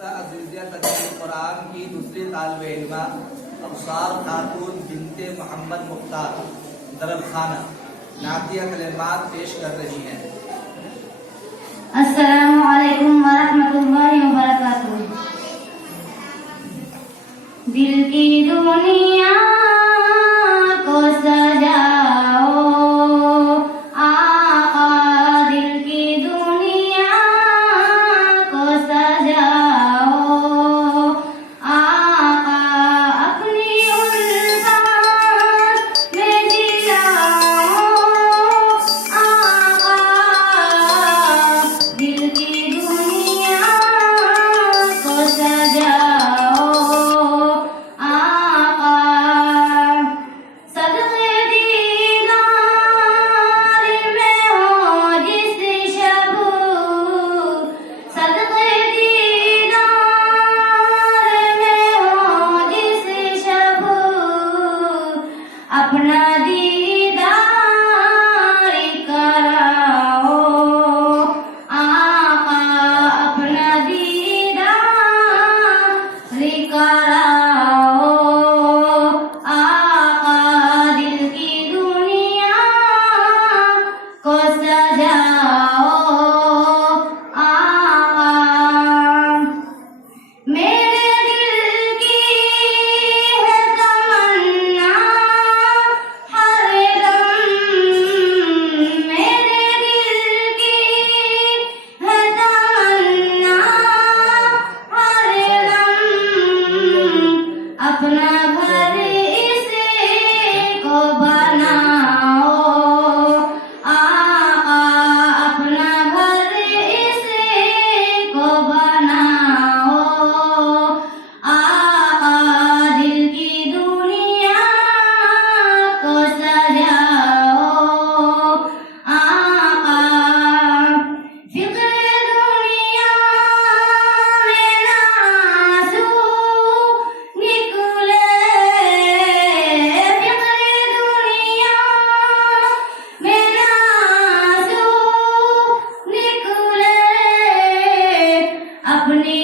कुरान की दूसरी तालिब इल्मा अबसार खातून बिनते मोहम्मद मुख्तार दरबखाना नातिया कलिमात पेश कर रही हैं। अस्सलामु अलैकुम वरहमतुल्लाहि वबरकातुहू। दिल की दुनिया को सजाओ आका, दिल की दुनिया को सजाओ आका, अपनी उल्फत में जिलाओ आका, दिल की दुनिया को सजाओ आका, सदक़े दीदार में हो जिस शब, सदक़े दीदार में हो जिस शब, अपना दीदार कराओ आका, अपना दीदार कराओ आका, दिल की दुनिया को सजाओ आका। मेरे दिल की है तमन्ना हर दम, मेरे दिल की है तमन्ना हर दम, अपना घर इसे को बनाओ आका, अपना घर इसे को बनाओ आका, दिल की दुनिया को सजाओ आका। फिक्र दुनिया में नाज़ू निकले, फिक्र दुनिया में नाज़ू निकले, अपनी